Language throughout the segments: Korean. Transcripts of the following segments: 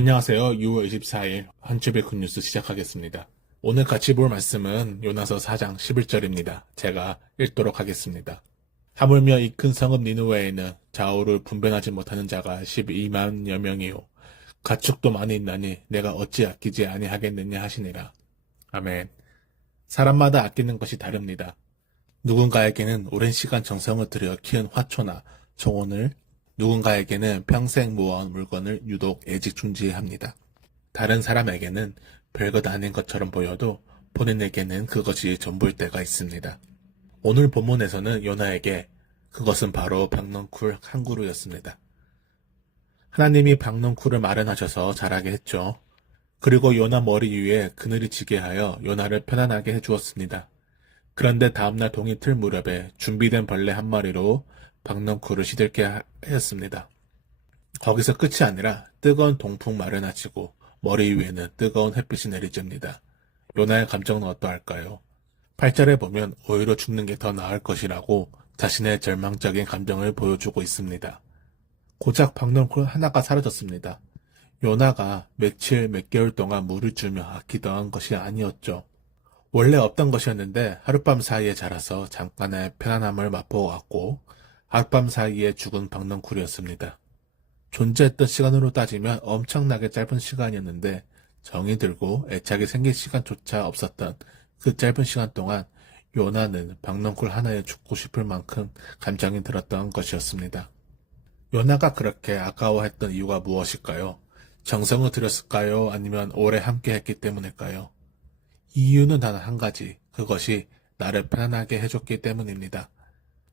안녕하세요. 6월 24일 한주의 굿뉴스 시작하겠습니다. 오늘 같이 볼 말씀은 요나서 4장 11절입니다. 제가 읽도록 하겠습니다. 하물며 이 큰 성읍 니느웨에는 좌우를 분변하지 못하는 자가 12만여 명이요. 가축도 많이 있나니 내가 어찌 아끼지 아니하겠느냐 하시니라. 아멘. 사람마다 아끼는 것이 다릅니다. 누군가에게는 오랜 시간 정성을 들여 키운 화초나 정원을, 누군가에게는 평생 모아온 물건을 유독 애지중지합니다. 다른 사람에게는 별것 아닌 것처럼 보여도 본인에게는 그것이 전부일 때가 있습니다. 오늘 본문에서는 요나에게 그것은 바로 박넝쿨 한 그루였습니다. 하나님이 박넝쿨을 마련하셔서 자라게 했죠. 그리고 요나 머리 위에 그늘이 지게 하여 요나를 편안하게 해주었습니다. 그런데 다음날 동이 틀 무렵에 준비된 벌레 한 마리로 박넝쿨을 시들게 하였습니다. 거기서 끝이 아니라 뜨거운 동풍 마련하시고 머리 위에는 뜨거운 햇빛이 내리쬐니다. 요나의 감정은 어떠할까요? 8절에 보면 오히려 죽는 게 더 나을 것이라고 자신의 절망적인 감정을 보여주고 있습니다. 고작 박넝쿨 하나가 사라졌습니다. 요나가 며칠 몇 개월 동안 물을 주며 아끼던 것이 아니었죠. 원래 없던 것이었는데 하룻밤 사이에 자라서 잠깐의 편안함을 맛보았고 하룻밤 사이에 죽은 박넝쿨이었습니다. 존재했던 시간으로 따지면 엄청나게 짧은 시간이었는데 정이 들고 애착이 생길 시간조차 없었던 그 짧은 시간 동안 요나는 박넝쿨 하나에 죽고 싶을 만큼 감정이 들었던 것이었습니다. 요나가 그렇게 아까워했던 이유가 무엇일까요? 정성을 들였을까요? 아니면 오래 함께 했기 때문일까요? 이유는 단 한 가지, 그것이 나를 편안하게 해줬기 때문입니다.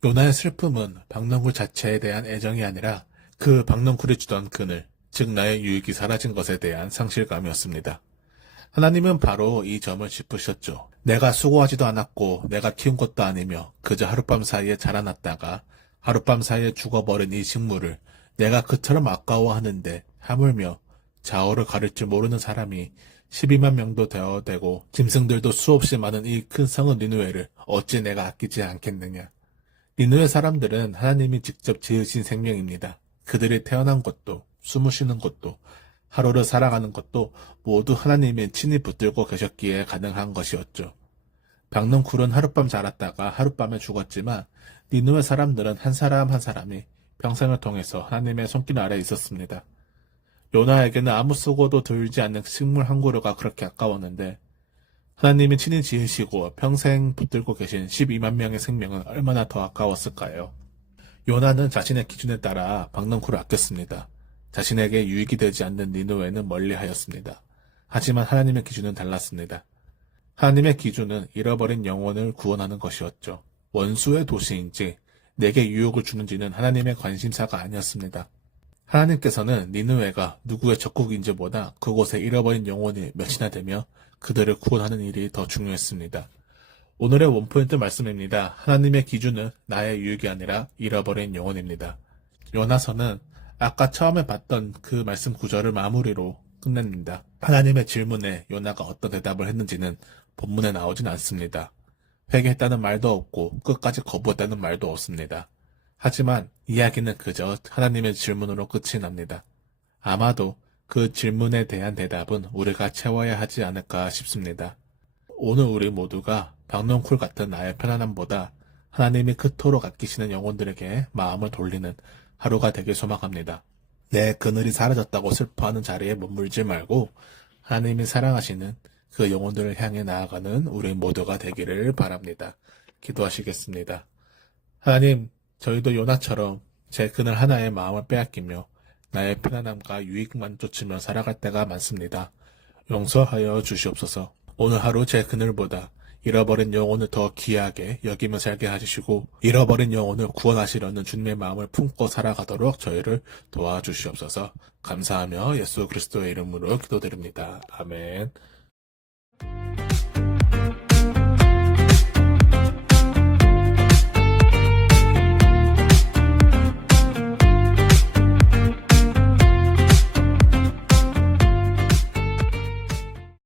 요나의 슬픔은 박넝쿨 자체에 대한 애정이 아니라 그 박넝쿨이 주던 그늘, 즉 나의 유익이 사라진 것에 대한 상실감이었습니다. 하나님은 바로 이 점을 짚으셨죠. 내가 수고하지도 않았고 내가 키운 것도 아니며 그저 하룻밤 사이에 자라났다가 하룻밤 사이에 죽어버린 이 식물을 내가 그처럼 아까워하는데 하물며 좌우를 가릴 줄 모르는 사람이 12만 명도 되어야 되고 짐승들도 수없이 많은 이 큰 성은 니느웨를 어찌 내가 아끼지 않겠느냐. 니느웨 사람들은 하나님이 직접 지으신 생명입니다. 그들이 태어난 것도 숨을 쉬는 것도 하루를 살아가는 것도 모두 하나님이 친히 붙들고 계셨기에 가능한 것이었죠. 박넝쿨은 하룻밤 자랐다가 하룻밤에 죽었지만 니느웨 사람들은 한 사람 한 사람이 평생을 통해서 하나님의 손길 아래 있었습니다. 요나에게는 아무 수고도 들지 않는 식물 한 그루가 그렇게 아까웠는데 하나님이 친히 지으시고 평생 붙들고 계신 12만 명의 생명은 얼마나 더 아까웠을까요? 요나는 자신의 기준에 따라 박넝쿨을 아꼈습니다. 자신에게 유익이 되지 않는 니느웨는 멀리하였습니다. 하지만 하나님의 기준은 달랐습니다. 하나님의 기준은 잃어버린 영혼을 구원하는 것이었죠. 원수의 도시인지 내게 유익을 주는지는 하나님의 관심사가 아니었습니다. 하나님께서는 니느웨가 누구의 적국인지보다 그곳에 잃어버린 영혼이 몇이나 되며 그들을 구원하는 일이 더 중요했습니다. 오늘의 원포인트 말씀입니다. 하나님의 기준은 나의 유익이 아니라 잃어버린 영혼입니다. 요나서는 아까 처음에 봤던 그 말씀 구절을 마무리로 끝냅니다. 하나님의 질문에 요나가 어떤 대답을 했는지는 본문에 나오진 않습니다. 회개했다는 말도 없고 끝까지 거부했다는 말도 없습니다. 하지만 이야기는 그저 하나님의 질문으로 끝이 납니다. 아마도 그 질문에 대한 대답은 우리가 채워야 하지 않을까 싶습니다. 오늘 우리 모두가 박넝쿨 같은 나의 편안함보다 하나님이 그토록 아끼시는 영혼들에게 마음을 돌리는 하루가 되길 소망합니다. 내 그늘이 사라졌다고 슬퍼하는 자리에 머물지 말고 하나님이 사랑하시는 그 영혼들을 향해 나아가는 우리 모두가 되기를 바랍니다. 기도하시겠습니다. 하나님, 저희도 요나처럼 제 그늘 하나의 마음을 빼앗기며 나의 편안함과 유익만 쫓으며 살아갈 때가 많습니다. 용서하여 주시옵소서. 오늘 하루 제 그늘보다 잃어버린 영혼을 더 귀하게 여기며 살게 하시고 잃어버린 영혼을 구원하시려는 주님의 마음을 품고 살아가도록 저희를 도와주시옵소서. 감사하며 예수 그리스도의 이름으로 기도드립니다. 아멘.